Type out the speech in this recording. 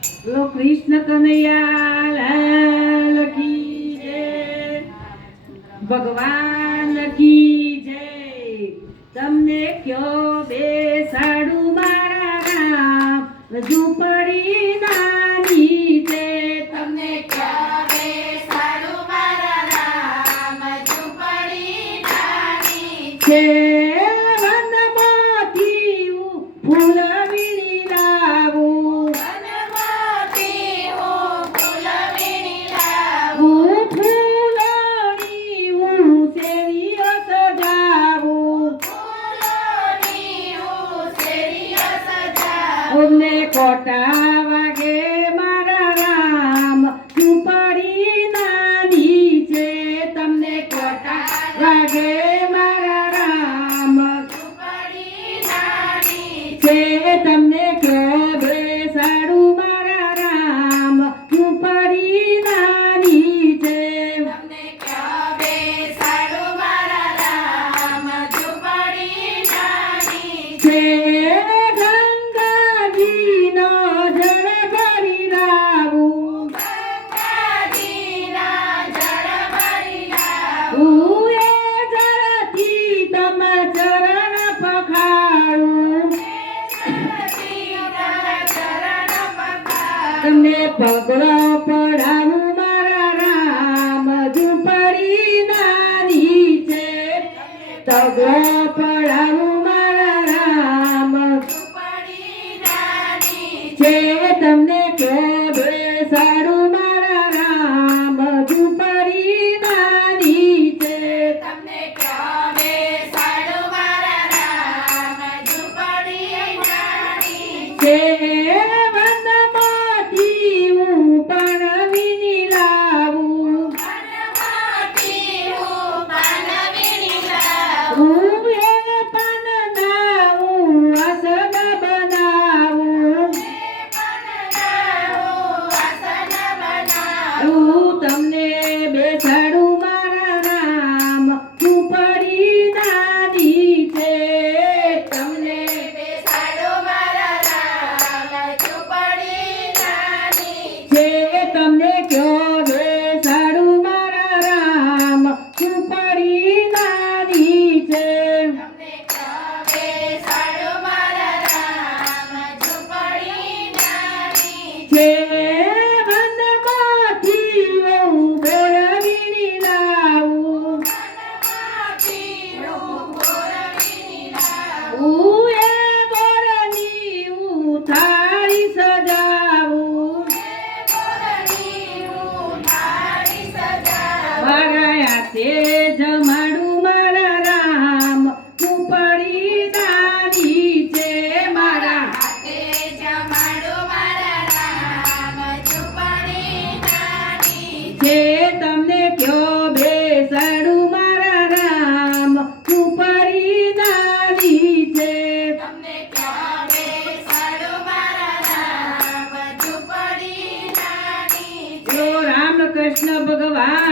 બોલો કૃષ્ણ કનૈયા લાલ કી જય, ભગવાન કી જય. તમને કયો બેસાડું મારા રામ, ઝૂંપડી નાની છે. તમને ક્યાં બેસાડું મારા રામ, ઝૂંપડી નાની છે. વનમાંથી ફૂલ વીણી લાવું, વનમાંથી હું ફૂલ વીણી લાવું. ફૂલોની હું શેરીઓ સજાવું, ફૂલોની હું શેરીઓ સજાવું. ઓને કોટા વાગે મારા રામ, ઝૂંપડી નાની છે. તમને કોટા વાગે મારા રામ ઝૂંપડી નાની છે. તમને કયો બેસાડું મારા રામ, ઝૂંપડી નાની છે. તમને ક્યાં બેસાડું મારા રામ, ઝૂંપડી નાની છે. ગંગાજીનો જળ ભરી લાવું, ગંગાજીના જળ ભરી લાવું. હું એ જળથી તમે ચરણ પખાડું, તમને પગલો પડાવું મારા રામ, ઝૂંપડી નાની છે. પગલો પડાવું મારા રામ છે. તમને કે બેસાડું મારા રામ, ઝૂંપડી નાની છે. તમને ક્યાં બેસાડું મારા રામ, ઝૂંપડી નાની છે. વનમાંથી હું પણ વીણી લાવું, વનમાંથી હું પાન વીણી લાવું. હું એ પાનના હું આસન બનાવું, હું તમને બેસાડું મારા રામ, ઝૂંપડી નાની છે. તમને છે. તમને કયો બેસાડું મારા રામ, ઝૂંપડી નાની છે. છે. વનમાંથી હું બોર વીણી લાવું, હું એ બોરની હું થાળી સજાવું, મારા હાથે જમાડું મારા રામ, ઝૂંપડી નાની છે. મારા છે. તમને કયો બેસાડું મારા રામ, ઝૂંપડી નાની છે. તમને ક્યાં બેસાડું મારા રામ, ઝૂંપડી નાની જો રામકૃષ્ણ ભગવાન